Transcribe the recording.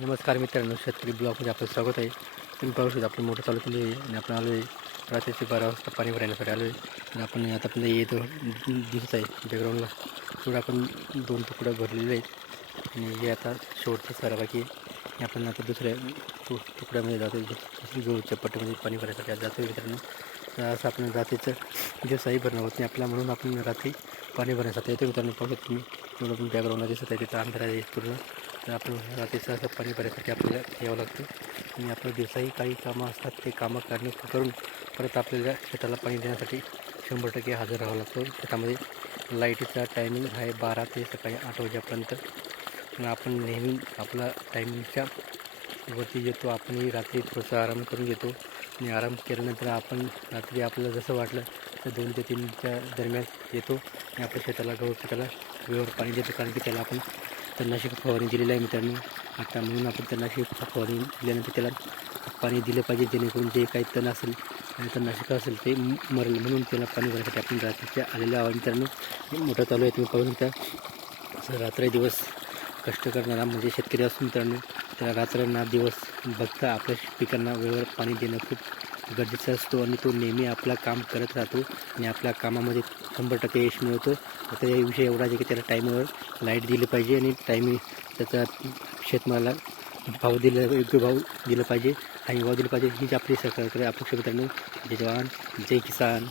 नमस्कार मित्रांनो, शेतकरी ब्लॉगमध्ये आपलं स्वागत आहे. तुम्ही पाहू शकता आपण मोटर चालू केली आहे आणि आपण आलो आहे रात्रीचे 12 वाजता पाणी भरण्यासाठी आलो आहे. आणि आपण आता पण येतो दिसत आहे बॅकग्राऊंडला थोडं आपण 2 तुकडं भरलेले आहेत आणि हे आता शेवटचे साराबाकी आपण आता दुसऱ्या तुकड्यामध्ये जातो गहूच्या पट्ट्यामध्ये पाणी भरण्यासाठी आज जातो मित्रांनो. तर असं आपण रात्रीचं दिवसाही भरणं होत नाही आपल्या, म्हणून आपण रात्री पाणी भरण्यासाठी येतो मित्रांनो. पाहू शकतो तुम्ही थोडं बॅकग्राऊंडला दिसत आहे तिथं अंधार आहे पूर्ण. तर आपण रात्रीचं असं पाणी भरण्यासाठी आपल्याला यावं लागतं आणि आपल्या दिवसाही काही कामं असतात ते कामं करून परत आपल्याला शेताला पाणी देण्यासाठी 100% हजर राहावं लागतं शेतामध्ये. लाईटीचा टायमिंग आहे 12 ते सकाळी 8 वाजेपर्यंत. आणि आपण नेहमी आपला टायमिंगच्या वरती येतो. आपणही रात्री थोडासा आराम करून घेतो आणि आराम केल्यानंतर आपण रात्री आपल्याला जसं वाटलं तर 2 ते 3च्या दरम्यान येतो आणि आपल्या शेताला गहू पिकाला वेळेवर पाणी देतो, कारण की त्याला आपण तणनाशक फवारणी दिलेलं आहे मित्रांनो. आता म्हणून आपण तणनाशक फवारणी दिल्यानंतर त्याला पाणी दिलं पाहिजे, जेणेकरून जे काही तण असेल आणि तणनाशक असेल ते मरेल, म्हणून त्याला पाणी भरण्यासाठी आपण रात्रीच्या आलेल्या आहोत मित्रांनो. मोठं चालू आहे, तुम्ही पाहून त्या रात्र दिवस कष्ट करणारा म्हणजे शेतकरी असतो मित्रांनो. त्याला रात्र ना दिवस बघता आपल्या पिकांना वेळेवर पाणी देणं खूप गरजेचं असतो आणि तो नेहमी आपलं काम करत राहतो आणि आपल्या कामामध्ये 100% यश मिळवतो. आता या विषय एवढा आहे की त्याला टाईमवर लाईट दिली पाहिजे आणि टाईम त्याचा शेतमालाला भाव योग्य भाव दिला पाहिजे, हमी भाव दिला पाहिजे. हीच आपली सरकारकडे अपेक्षा मित्रांनो. जय जवान जय किसान.